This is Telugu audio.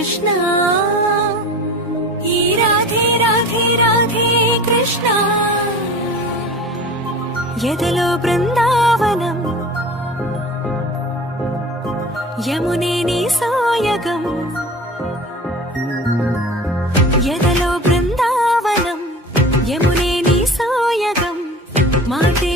కృష్ణ ఈ రాధే రాధే రాధే కృష్ణ ఎదలో బృందావనం యమునే నీ సాయగం ఎదలో బృందావనం యమునే నీ సాయగం మాటే